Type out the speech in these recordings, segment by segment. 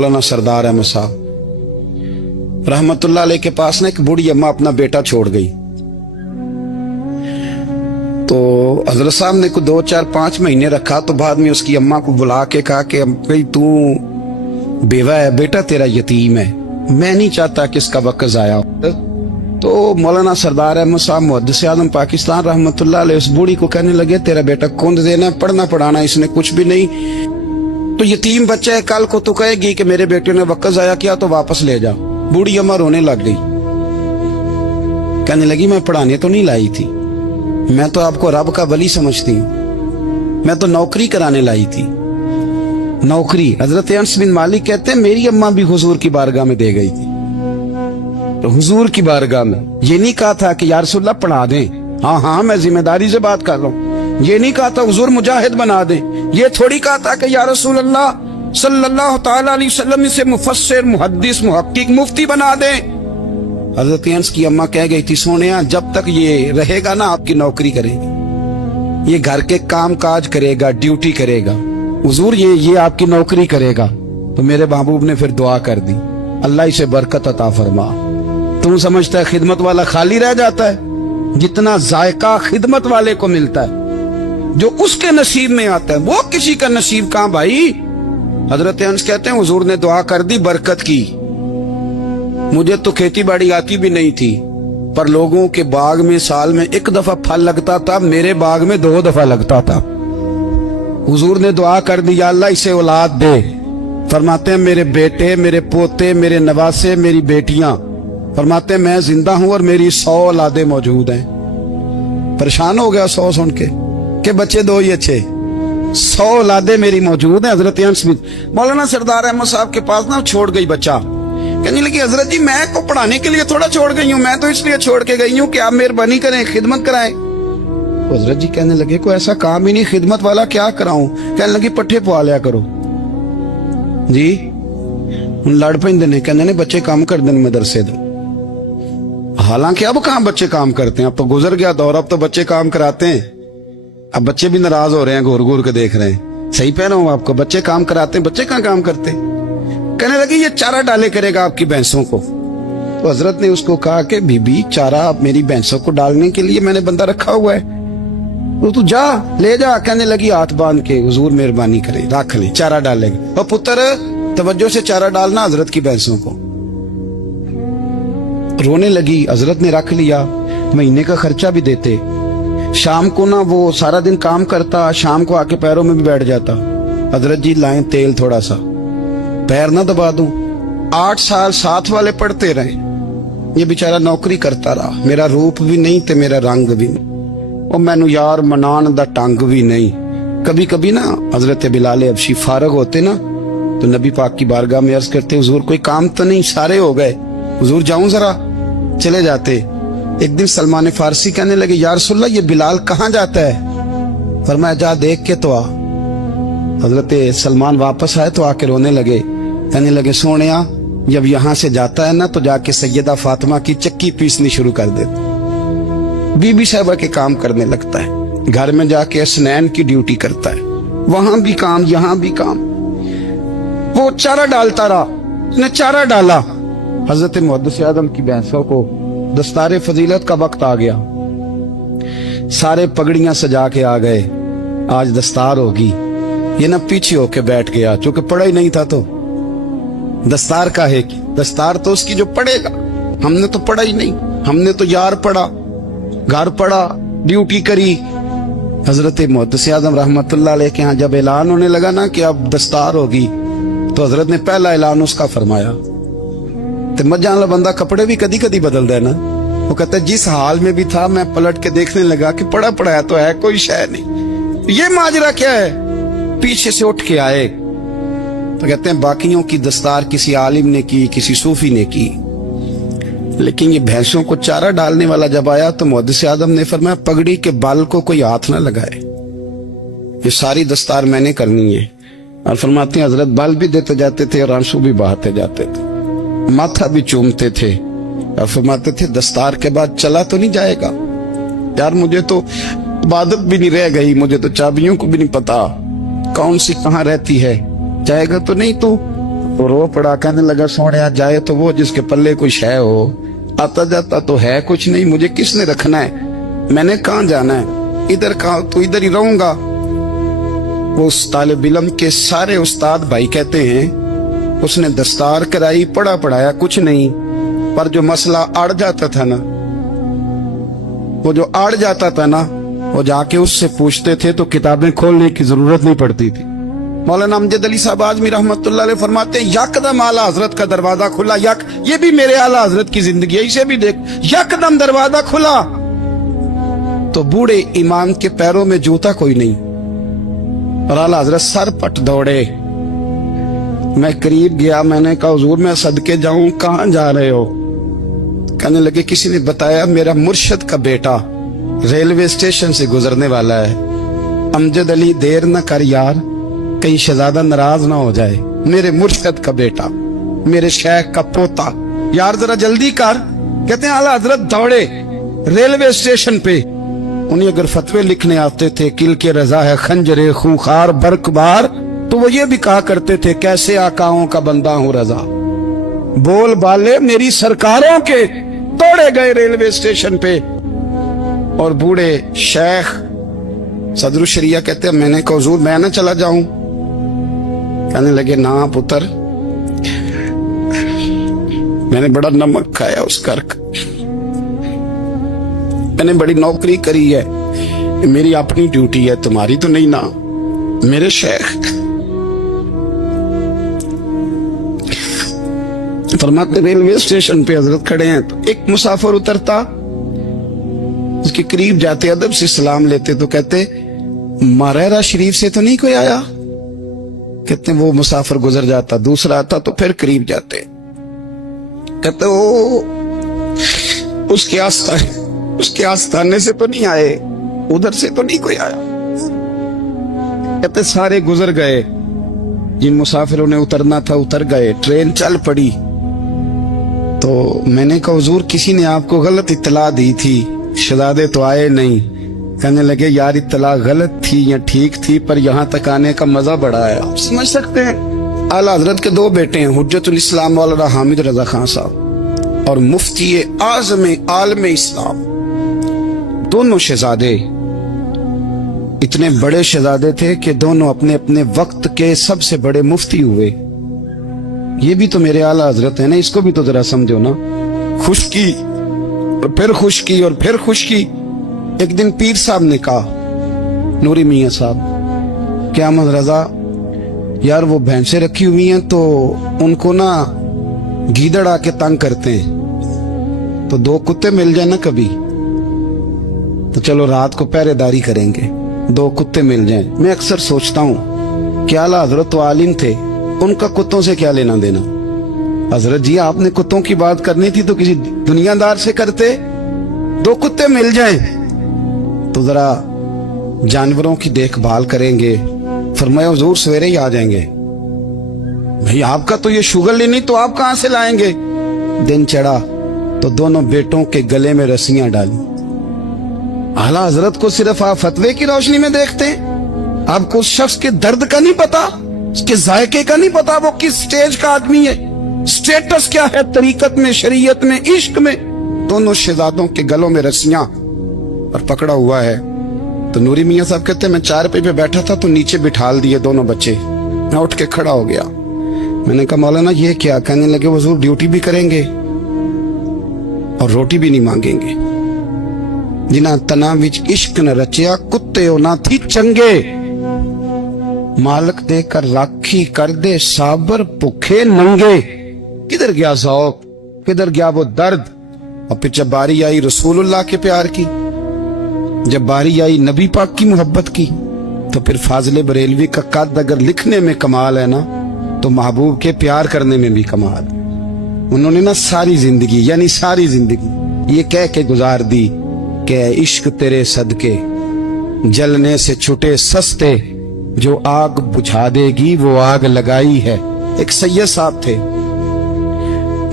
मौलाना सरदार अहमद साहब रहमतुल्लाह अलैह के पास ना एक बूढ़ी अम्मा अपना बेटा छोड़ गई। तो हजरत साहब ने को 2, 4, 5 महीने रखा। तो बाद में उसकी अम्मा को बुला के कहा कि भाई तू बेवा है, बेटा तेरा यतीम है, मैं नहीं चाहता कि इसका वक्त जाया हो। तो मौलाना सरदार अहमद साहब मुहद्दिस आज़म पाकिस्तान रहमतुल्लाह अलैह उस बूढ़ी को कहने लगे तेरा बेटा कौन देना, पढ़ना पढ़ाना इसने कुछ भी नहीं, तो यतीम बच्चा है, कल को तू कहेगी कि मेरे बेटे ने वक्त जाया किया तो वापस ले जा। बूढ़ी अम्मा रोने लग गई, कहने लगी मैं पढ़ाने तो नहीं लाई थी, मैं तो आपको रब का वली समझती हूँ, मैं तो नौकरी कराने लाई थी। नौकरी हजरत अनस बिन मालिक कहते हैं मेरी अम्मा भी हुजूर की बारगाह में दे गई थी। तो हुजूर की बारगाह में ये नहीं कहा था कि या रसूलल्लाह पढ़ा दें, हाँ हाँ मैं जिम्मेदारी से बात कर रहा हूँ। ये नहीं कहा था हुजूर मुजाहिद बना दें, ये थोड़ी कहा था कि या रसूलल्लाह सल्लल्लाहु तआला अलैहि वसल्लम से मुफस्सिर, मुहद्दिस, मुहक्किक, मुफ्ती बना दें। हजरत अनस की अम्मा कह गई थी सोनिया जब तक ये रहेगा ना आपकी नौकरी करेगी, ये घर के काम काज करेगा, ड्यूटी करेगा, हुजूर ये आपकी नौकरी करेगा। तो मेरे महबूब ने फिर दुआ कर दी, अल्लाह इसे बरकत अता फरमा। तुम समझता है खिदमत वाला खाली रह जाता है? जितना जायका खिदमत वाले को मिलता है, जो उसके नसीब में आता है, वो किसी का नसीब कहां भाई। हजरत अनस कहते हैं हुजूर ने दुआ कर दी, बरकत की। मुझे तो खेती बाड़ी आती भी नहीं थी, पर लोगों के बाग में साल में 1 दफा फल लगता था, मेरे बाग में 2 दफा लगता था। हुजूर ने दुआ कर दी, या अल्लाह इसे औलाद दे। फरमाते हैं मेरे बेटे, मेरे पोते, मेरे नवासे, मेरी बेटियां, फरमाते हैं मैं जिंदा हूं और मेरी 100 औलादे मौजूद हैं। परेशान हो गया 100 सुन के बच्चे 2 ही अच्छे, 100 औलादे मेरी मौजूद हैं। हजरत अनस मौलाना सरदार अहमद साहब के पास ना छोड़ गई बच्चा, कहने लगी हजरत जी मैं को पढ़ाने के लिए थोड़ा छोड़ गई हूँ, मैं तो इसलिए छोड़ के गई हूँ कि आप मेहरबानी करें, खिदमत कराएं। हजरत जी कहने लगे कोई ऐसा काम ही नहीं, खिदमत वाला क्या कराऊं। कहने लगी पट्ठे पवा लिया करो जी। लड़ पेंदे ने, कहने ने बच्चे काम कर दें मदरसे दो। हालांकि अब कहां बच्चे काम करते हैं, अब तो गुजर गया दौर, अब तो बच्चे काम कराते हैं। अब बच्चे भी नाराज हो रहे हैं, घूर घूर के देख रहे हैं। सही कह रहा हूं आपको, बच्चे काम कराते हैं, बच्चे कहां काम करते। कहने लगी ये चारा डाले करेगा आपकी भैंसों को। तो हजरत ने उसको कहा कि बीबी चारा मेरी भैंसों को डालने के लिए मैंने बंदा रखा हुआ है, तो तू जा ले जा। कहने लगी हाथ बांध के हुजूर मेहरबानी करे रख ले, चारा डालेगा। और पुत्र तवज्जो से चारा डालना हजरत की भैंसों को। रोने लगी, हजरत ने रख लिया, महीने का खर्चा भी देते। शाम को ना वो सारा दिन काम करता, शाम को आके पैरों में भी बैठ जाता, हजरत जी लाएं तेल थोड़ा सा, पैर ना दबा दूं। 8 साल साथ वाले पढ़ते रहे, ये बेचारा नौकरी करता रहा, मेरा रूप भी नहीं ते मेरा रंग भी नहीं, और मैनू यार मनान दा टंग भी नहीं। कभी कभी ना हजरत बिलाल हबशी फारग होते ना तो नबी पाक की बारगाह में अर्ज करते हुजूर कोई काम तो नहीं, सारे हो गए, हुजूर जाऊं जरा, चले जाते। एक दिन सलमान फारसी कहने लगे या रसूलल्लाह ये बिलाल कहाँ जाता है। फरमाया जा देख के तो आ। हजरत सलमान वापस आए तो आके रोने लगे, कहने लगे सोनिया जब यहाँ से जाता है ना तो जाके सैयदा फातिमा की चक्की पीसनी शुरू कर देता, बीबी साहबा के काम करने लगता है, घर में जाके स्नैन की ड्यूटी करता है, वहां भी काम यहाँ भी काम। वो चारा डालता रहा, उसने चारा डाला। हजरत मुहद्दिस आज़म की भैंसों को दस्तारे फजीलत का वक्त आ गया, सारे पगड़ियां सजा के आ गए, आज दस्तार होगी। ये ना पीछे होके बैठ गया, चूंकि पढ़ा ही नहीं था तो दस्तार का है कि दस्तार तो उसकी जो पढ़ेगा, हमने तो पढ़ा ही नहीं, हमने तो यार पढ़ा, घर पढ़ा, ड्यूटी करी। हजरत मुहद्दिस आज़म रहमतुल्लाह अलैह के यहाँ जब ऐलान होने लगा ना कि अब दस्तार होगी, तो हजरत ने पहला ऐलान उसका फरमाया। तो मजा वाला बंदा कपड़े भी कदी कदी बदल देना, वो कहता है जिस हाल में भी था मैं पलट के देखने लगा कि पढ़ा पढ़ाया तो है, कोई शय नहीं, ये माजरा क्या है। पीछे से उठ के आए तो कहते हैं बाकियों की दस्तार किसी आलिम ने की, किसी सूफी ने की, लेकिन ये भैंसों को चारा डालने वाला जब आया तो मुहद्दिस आज़म ने फरमाया पगड़ी के बाल को कोई हाथ ना लगाए, ये सारी दस्तार मैंने करनी है। और फरमाते हैं हजरत बाल भी देते जाते थे और आंसू भी बहाते जाते थे, माथा भी चूमते थे, और फरमाते थे दस्तार के बाद चला तो नहीं जाएगा यार, मुझे तो इबादत भी नहीं रह गई, मुझे तो चाबियों को भी नहीं पता कौन सी कहाँ रहती है, जाएगा तो नहीं तू। तो रो पड़ा, कहने लगा सोनिया जाए तो वो जिसके पल्ले कोई शय हो, आता जाता तो है कुछ नहीं, मुझे किसने रखना है, मैंने कहाँ जाना है, इधर कहाँ तो इधर ही रहूंगा। उस तालिब इल्म के सारे उस्ताद भाई कहते हैं उसने दस्तार कराई, पढ़ा पढ़ाया कुछ नहीं, पर जो मसला अड़ जाता था ना, वो जो अड़ जाता था ना, वो जाके उससे पूछते थे तो किताबें खोलने की जरूरत नहीं पड़ती थी। मौलाना अमजद अली साहब आजमी रहमतुल्लाह अलैह फरमाते हैं, यकदम आला हजरत का दरवाजा खुला, ये भी मेरे आला हजरत की जिंदगी है, इसे भी देख, यकदम दरवाजा खुला तो बूढ़े इमाम के पैरों में जूता कोई नहीं, और आला हजरत सर पट दौड़े। मैं करीब गया, मैंने कहा हुजूर मैं सदके जाऊं, कहां जा रहे हो? कहने लगे किसी ने बताया मेरा मुर्शद का बेटा रेलवे स्टेशन से गुजरने वाला है, अमजद अली देर न कर यार, कहीं शहजादा नाराज ना हो जाए, मेरे मुर्शद का बेटा, मेरे शेख का पोता, यार जरा जल्दी कर। कहते हैं आला हजरत दौड़े रेलवे स्टेशन पे, उन्हें अगर फतवे लिखने आते थे किल के रजा है खंजरे खूंखार बरकबार, तो वो ये भी कहा करते थे कैसे आकाओं का बंदा हूं रजा, बोल बाले मेरी सरकारों के। दौड़े गए रेलवे स्टेशन पे, और बूढ़े शेख सदरुल शरिया कहते हैं मैंने कहा हुजूर मैं ना चला जाऊं? कहने लगे ना पुत्र, मैंने बड़ा नमक खाया उस कर्क, मैंने बड़ी नौकरी करी है, मेरी अपनी ड्यूटी है, तुम्हारी तो नहीं ना। मेरे शेख फरमाते रेलवे स्टेशन पे हजरत खड़े हैं, तो एक मुसाफिर उतरता, उसके करीब जाते अदब से सलाम लेते तो कहते मारेरा शरीफ से तो नहीं कोई आया? कहते वो मुसाफिर गुजर जाता, दूसरा आता तो फिर करीब जाते, कहते वो उसके आस्थाने से तो नहीं आए, उधर से तो नहीं कोई आया। कहते सारे गुजर गए, जिन मुसाफिरों ने उतरना था उतर गए, ट्रेन चल पड़ी। तो मैंने कहा हुजूर किसी ने आपको गलत इत्तला दी थी, शहजादे तो आए नहीं। कहने लगे यार इत्तला गलत थी या ठीक थी, पर यहाँ तक आने का मजा बड़ा है, आप समझ सकते हैं। आला हजरत के दो बेटे हैं, हुज्जतुल इस्लाम मौलाना हामिद रजा खान साहब और मुफ्ती आज़म आलम इस्लाम, दोनों शहजादे इतने बड़े शहजादे थे कि दोनों अपने अपने वक्त के सबसे बड़े मुफ्ती हुए। ये भी तो मेरे आला हजरत है ना, इसको भी तो जरा समझो ना। खुशकी और फिर खुशकी और फिर खुशकी। एक दिन पीर साहब ने कहा, नूरी मियां साहब, क्या अहमद रजा यार वो भैंसे रखी हुई हैं तो उनको ना गीदड़ आके तंग करते हैं, तो दो कुत्ते मिल जाए ना कभी, तो चलो रात को पहरेदारी करेंगे, दो कुत्ते मिल जाएं। मैं अक्सर सोचता हूँ कि आला हजरत तो आलिम थे, उनका कुत्तों से क्या लेना देना। हजरत जी आपने कुत्तों की बात करनी थी तो किसी दुनियादार से करते, दो कुत्ते मिल जाएं तो जरा जानवरों की देखभाल करेंगे। फरमाया हुजूर सवेरे ही आ जाएंगे। भाई आपका तो ये शुगर लेनी, तो आप कहां से लाएंगे? दिन चढ़ा तो दोनों बेटों के गले में रस्सियां डाली। आला हजरत को सिर्फ आप फतवे की रोशनी में देखते हैं, आपको उस शख्स के दर्द का नहीं पता, उसके जायके का नहीं पता, वो किस स्टेज का आदमी है, स्टेटस क्या है तरीकत में, शरीयत में, इश्क में। दोनों शहजादों के गलों में रस्सियां और पकड़ा हुआ है। तो नूरी मियां साहब कहते हैं मैं चारपाई पे बैठा था तो नीचे बिठाल दिए दोनों बच्चे, मैं उठ के खड़ा हो गया। मैंने कहा मौलाना ये क्या? कहने लगे हुजूर ड्यूटी भी करेंगे और रोटी भी नहीं मांगेंगे। जिन्हां तना विच इश्क न रचिया, कुत्ते हो ना थी चंगे, मालक देकर राखी कर दे साबर भुखे नंगे। किधर गया ज़ौक़, किधर गया वो दर्द? और फिर जब बारी आई रसूलुल्लाह के प्यार की, जब बारी आई नबी पाक की मोहब्बत की, तो फिर फाजिल बरेलवी का कद अगर लिखने में कमाल है ना, तो महबूब के प्यार करने में भी कमाल। उन्होंने ना सारी जिंदगी, यानी सारी जिंदगी ये कह के गुजार दी कि इश्क तेरे सदके जलने से छुटे सस्ते, जो आग बुझा देगी वो आग लगाई है। एक सैयद साहब थे,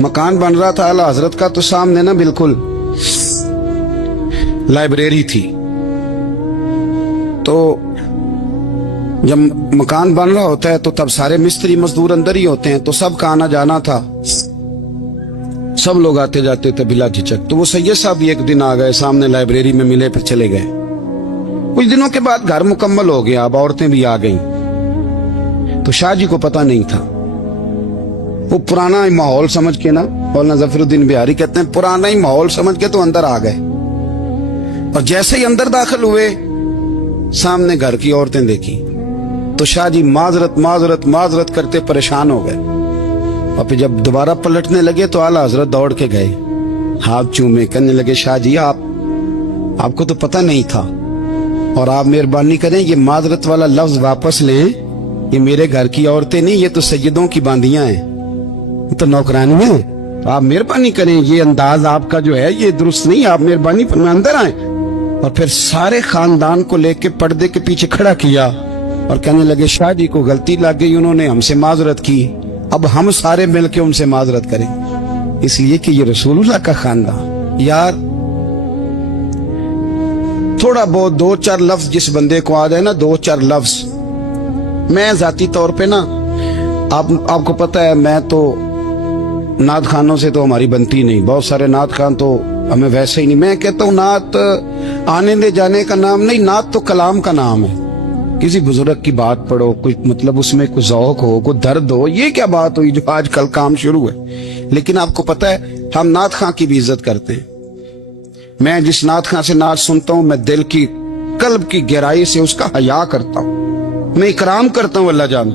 मकान बन रहा था आला हजरत का, तो सामने ना बिल्कुल लाइब्रेरी थी। तो जब मकान बन रहा होता है तो तब सारे मिस्त्री मजदूर अंदर ही होते हैं, तो सबका आना जाना था, सब लोग आते जाते थे बिला झिझक। तो वो सैयद साहब भी एक दिन आ गए, सामने लाइब्रेरी में मिले, फिर चले गए। कुछ दिनों के बाद घर मुकम्मल हो गया, अब औरतें भी आ गईं। तो शाह जी को पता नहीं था। वो पुराना ही माहौल समझ के ना, मौलाना जफरुद्दीन बिहारी कहते हैं, पुराना ही माहौल समझ के तो अंदर आ गए। और जैसे ही अंदर दाखिल हुए, सामने घर की औरतें देखी तो शाह जी माजरत माजरत माजरत करते परेशान हो गए। और फिर जब दोबारा पलटने लगे तो आला हजरत दौड़ के गए, हाथ चूमे, कहने लगे, शाह जी आपको तो पता नहीं था, और आप मेहरबानी करें ये माजरत वाला लफ्ज वापस लें। ये मेरे घर की औरतें नहीं, ये तो सैयदों की बांदियां हैं, तो नौकरानी है। तो आप मेहरबानी करें, ये अंदाज आपका जो है ये दुरुस्त नहीं, आप मेहरबानी फरमाएं अंदर आए। और फिर सारे खानदान को लेके पर्दे के पीछे खड़ा किया और कहने लगे, शाह जी को गलती लग गई, उन्होंने हमसे माजरत की, अब हम सारे मिलके उनसे माजरत करें, इसलिए कि ये रसूलुल्लाह का खानदान। यार थोड़ा बहुत 2-4 लफ्ज जिस बंदे को आ जाए ना, 2-4 लफ्ज, मैं जाती तौर पे ना, आपको पता है, मैं तो नात खानों से तो हमारी बनती नहीं, बहुत सारे नात खान तो हमें वैसे ही नहीं। मैं कहता हूँ नात आने दे जाने का नाम नहीं, नात तो कलाम का नाम है। किसी बुजुर्ग की बात पढ़ो, कोई मतलब उसमें कोई ज़ौक हो, कोई दर्द हो, ये क्या बात हुई जो आजकल काम शुरू है। लेकिन आपको पता है हम नात खां की भी इज्जत करते हैं। मैं जिस नात खां से नात सुनता हूँ, मैं दिल की कल्ब की गहराई से उसका हया करता हूँ, मैं इकराम करता हूँ अल्लाह जान,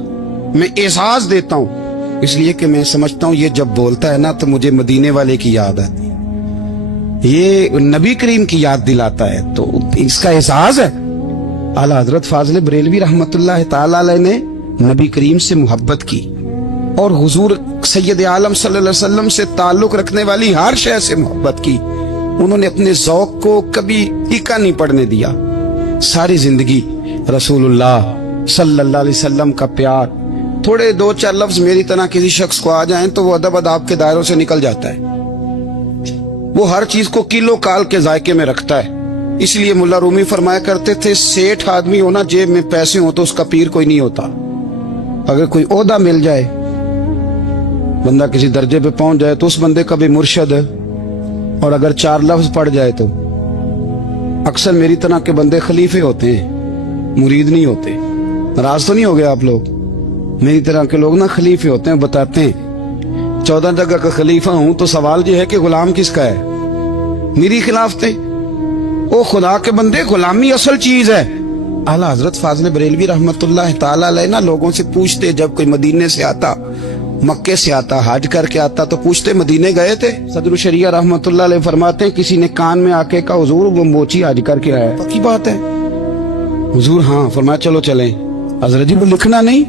मैं एहसास देता हूँ, इसलिए कि मैं समझता हूँ ये जब बोलता है ना तो मुझे मदीने वाले की याद आती है, ये नबी करीम की याद दिलाता है, तो इसका एहसास है। आला हजरत फाजिल बरेलवी रहमतुल्लाह ताला अलैह ने नबी करीम से मोहब्बत की और हुजूर सैयद आलम सल्लल्लाहु अलैहि वसल्लम से ताल्लुक रखने वाली हर शय से मोहब्बत की। उन्होंने अपने ज़ौक को कभी फीका नहीं पड़ने दिया। सारी जिंदगी रसूलुल्लाह सल्लल्लाहु अलैहि वसल्लम का प्यार। थोड़े 2-4 लफ्ज मेरी तरह किसी शख्स को आ जाएं तो वो अदब अदाब के दायरों से निकल जाता है। वो हर चीज को किलो काल के जायके में रखता है। इसलिए मुल्ला रूमी फरमाया करते थे, सेठ आदमी होना जेब में पैसे हो तो उसका पीर कोई नहीं होता। अगर कोई ओहदा मिल जाए, बंदा किसी दर्जे पे पहुंच जाए तो उस बंदे का भी मुर्शद है, और अगर 4 लफ्ज पढ़ जाए तो अक्सर मेरी तरह के बंदे खलीफे होते हैं, मुरीद नहीं होते। नाराज तो नहीं हो गए आप लोग? मेरी तरह के लोग ना खलीफे होते हैं, बताते हैं 14 जगह का खलीफा हूं तो सवाल ये है कि गुलाम किसका है? मेरी खिलाफ थे। ओ खुदा के बंदे, गुलामी असल चीज है। आला हजरत फाजिल बरेलवी रहमतुल्लाह ताला अलैह ना लोगों से पूछते, जब कोई मदीने से आता, मक्के से आता, हज करके आता तो पूछते मदीने गए थे? सदर शरिया रहमतुल्लाह अलैह फरमाते हैं, किसी ने कान में आके कहा हुजूर वो मोची हज करके आया। पक्की बात है? हुजूर हाँ। फरमाया चलो चलें। हजरत जी को लिखना नहीं?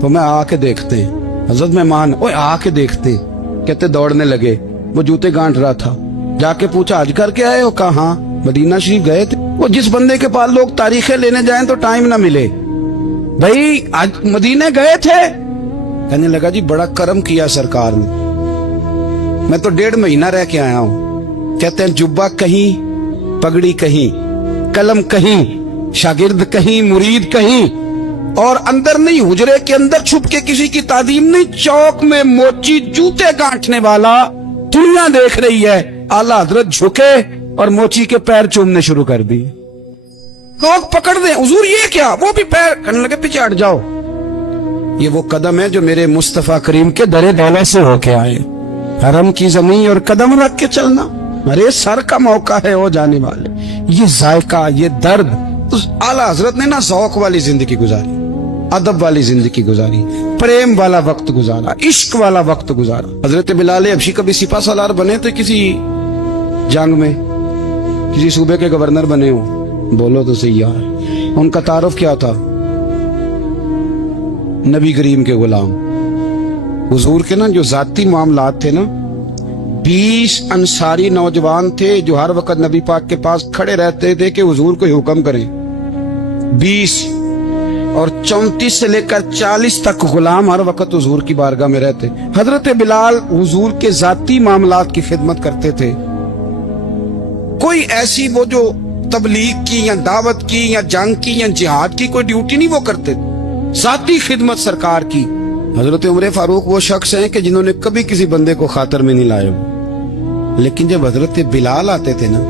तो मैं आके देखते हैं। हजरत मेहमान, ओए आके देखते। कहते दौड़ने लगे, वो जूते गांठ रहा था। जाके पूछा हज करके आए हो? कहा हाँ, मदीना शरीफ गए थे। वो जिस बंदे के पास लोग तारीखें लेने जाएं तो टाइम ना मिले, भाई आज मदीने गए थे? कहने लगा जी बड़ा करम किया सरकार ने, मैं तो 1.5 महीना रह के आया हूं। कहते हैं जुब्बा कहीं, पगड़ी कहीं, कलम कहीं, शागिर्द कहीं, मुरीद कहीं, और अंदर नहीं, हुजरे के अंदर छुप के किसी की तादीम नहीं, चौक में मोची जूते गांठने वाला दुनिया देख रही है। आला हजरत झुके और मोची के पैर चूमने शुरू कर दिए। लोग पकड़ दें, हुजूर ये क्या? वो भी पैर करने लगे, पीछे हट जाओ। ये वो कदम है जो मेरे मुस्तफा करीम के दरे दौलत से होके आए। हरम की जमीन और कदम रख के चलना, अरे सर का मौका है वो जाने वाले। ये जायका, ये दर्द, उस आला हजरत ने ना ज़ौक वाली जिंदगी गुजारी, अदब वाली जिंदगी गुजारी, प्रेम वाला वक्त गुजारा, इश्क वाला वक्त गुजारा। हजरत बिलाल हबशी कभी सिपा सालार बने थे किसी जंग में, किसी सूबे के गवर्नर बने हो? बोलो तो सही यार। उनका तारुफ क्या था? नबी करीम के गुलाम। हुजूर के ना जो जाती मामलात थे ना, 20 अंसारी नौजवान थे जो हर वक्त नबी पाक के पास खड़े रहते थे कि हुजूर को हुक्म करें। 20 और 34 से लेकर 40 तक गुलाम हर वक्त हुजूर की बारगाह में रहते। हजरत बिलाल हुजूर के जाती मामलात की खिदमत करते थे। कोई ऐसी वो जो तबलीग की या दावत की या जंग की या जिहाद की कोई ड्यूटी नहीं वो करते, जाती खिदमत सरकार की। हजरत उमर फारूक वो शख्स हैं कि जिन्होंने कभी किसी बंदे को खातर में नहीं लाया, लेकिन जब हजरत बिलाल आते थे ना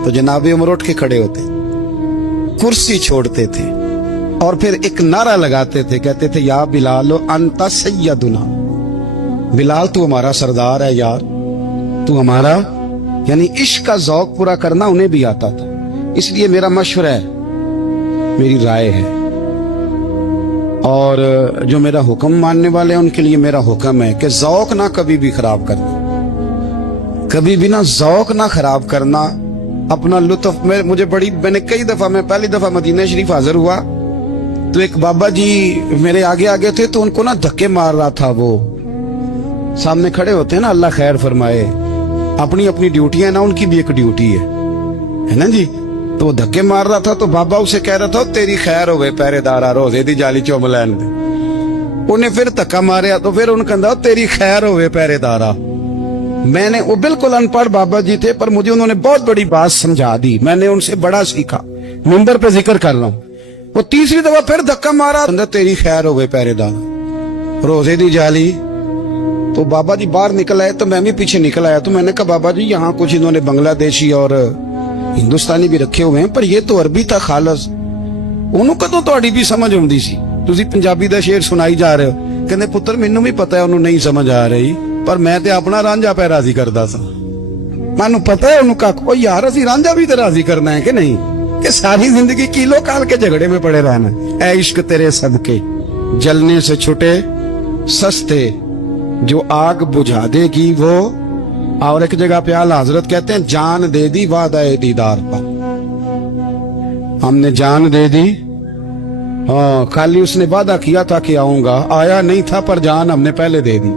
तो जनाब उमर उठ के खड़े होते, कुर्सी छोड़ते थे और फिर एक नारा लगाते थे, कहते थे या बिलाल अंता सैयदुना, बिलाल तू हमारा सरदार है यार, तू हमारा। यानी इश्क का ज़ौक पूरा करना उन्हें भी आता था। इसलिए मेरा मशवरा है, मेरी राय है, और जो मेरा हुक्म मानने वाले हैं उनके लिए मेरा हुक्म है कि ज़ौक ना कभी भी खराब करना, कभी भी ना ज़ौक ना खराब करना, अपना लुत्फ। मैंने कई दफा, मैं पहली दफा मदीना शरीफ हाजिर हुआ तो एक बाबा जी मेरे आगे आगे थे, तो उनको ना धक्के मार रहा था। वो सामने खड़े होते हैं ना, अल्लाह खैर फरमाए, अपनी अपनी ड्यूटी है ना, उनकी भी एक ड्यूटी है ना जी। तो वो धक्के मार रहा था तो बाबा उसे कह रहा था तेरी खैर होवे पहरेदारा रोजे दी जाली चुम लैन दे। उन्हें फिर धक्का मारिया तो फिर उन्हें कहता तेरी खैर होवे पहरेदारा। मैंने, वो बिल्कुल अनपढ़ बाबा जी थे पर मुझे उन्होंने बहुत बड़ी बात समझा दी, मैंने उनसे बड़ा सीखा, मिंबर पे जिक्र कर रहा हूं। वो तीसरी दफा फिर धक्का मारा, तेरी खैर होवे पहरेदारा रोजे दी जाली। तो बाबा जी बाहर निकल आए तो मैं भी पीछे निकल आया। तो मैंने कहा बाबा जी यहाँ कुछ इन्होंने बांग्लादेशी और हिंदुस्तानी भी रखे हुए हैं, पर ये तो अरबी था खालस, ਉਹਨੂੰ ਕਦੋਂ ਤੁਹਾਡੀ ਵੀ ਸਮਝ ਆਉਂਦੀ ਸੀ? ਤੁਸੀਂ ਪੰਜਾਬੀ ਦਾ ਸ਼ੇਰ ਸੁਣਾਈ ਜਾ ਰਹੇ ਹੋ। ਕਹਿੰਦੇ ਪੁੱਤਰ ਮੈਨੂੰ ਵੀ ਪਤਾ ਹੈ ਉਹਨੂੰ ਨਹੀਂ ਸਮਝ ਆ ਰਹੀ, ਪਰ ਮੈਂ ਤੇ ਆਪਣਾ ਰਾਂਝਾ ਪੈ ਰਾਜ਼ੀ ਕਰਦਾ ਸਾਂ। ਮੈਨੂੰ ਪਤਾ ਹੈ ਉਹਨੂੰ ਕੱਖ, ਉਹ ਯਾਰ ਅਸੀਂ ਰਾਂਝਾ ਵੀ ਤੇ ਰਾਜ਼ੀ ਕਰਨਾ ਹੈ ਕਿ ਨਹੀਂ, कि सारी जिंदगी कीलो काल के झगड़े में पड़े रहना। ऐ इश्क तेरे सदके जलने से छुटे सस्ते, जो आग बुझा देगी वो। और एक जगह पे आला हजरत कहते हैं जान दे दी वादा दीदार पर, हमने जान दे दी। हाँ, खाली उसने वादा किया था कि आऊंगा, आया नहीं था, पर जान हमने पहले दे दी।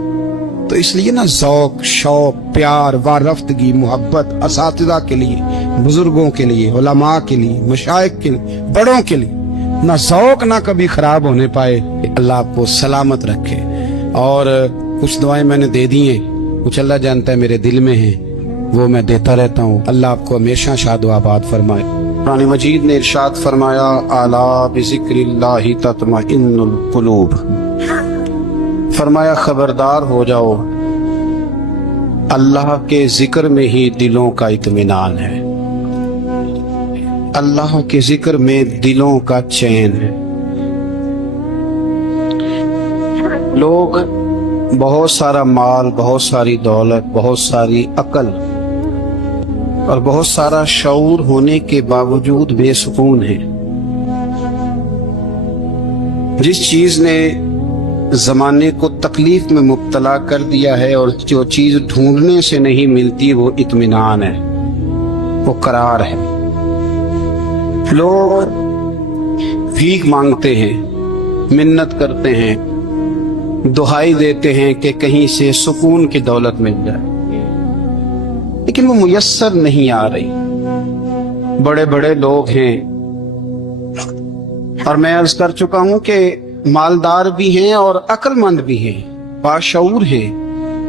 तो इसलिए ना ज़ौक, शौक, प्यार, वारफ्तगी, मोहब्बत असातिज़ा के लिए, बुजुर्गों के लिए, उलमा के लिए, मशाइख के लिए, बड़ों के लिए ना ज़ौक ना कभी खराब होने पाए। अल्लाह आपको सलामत रखे। और कुछ दुआएं मैंने दे दी हैं, कुछ अल्लाह जानता है मेरे दिल में है, वो मैं देता रहता हूँ। अल्लाह आपको हमेशा शाद व आबाद फरमाए। कुरान मजीद ने इरशाद फरमाया अला बिज़िक्रिल्लाहि तत्मइन्नुल कुलूब, फरमाया खबरदार हो जाओ, अल्लाह के जिक्र में ही दिलों का इत्मीनान है, अल्लाह के जिक्र में दिलों का चैन है। लोग बहुत सारा माल, बहुत सारी दौलत, बहुत सारी अकल और बहुत सारा शऊर होने के बावजूद बेसुकून है। जिस चीज ने जमाने को तकलीफ में मुब्तला कर दिया है और जो चीज ढूंढने से नहीं मिलती वो इत्मीनान है, वो करार है। लोग भीख मांगते हैं, मिन्नत करते हैं, दुहाई देते हैं कि कहीं से सुकून की दौलत मिल जाए, लेकिन वो मुयस्सर नहीं आ रही। बड़े बड़े लोग हैं और मैं अर्ज कर चुका हूं कि मालदार भी हैं और अक्लमंद भी हैं, बाशऊर हैं,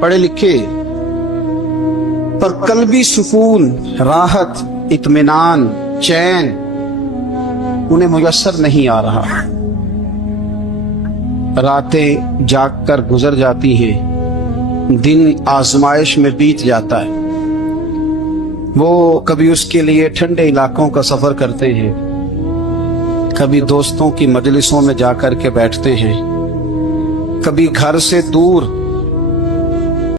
पढ़े लिखे, पर कल्बी सुकून, राहत, इत्मीनान, चैन उन्हें मुयस्सर नहीं आ रहा। रातें जाग कर गुजर जाती हैं, दिन आजमाइश में बीत जाता है। वो कभी उसके लिए ठंडे इलाकों का सफर करते हैं, कभी दोस्तों की मजलिसों में जाकर के बैठते हैं, कभी घर से दूर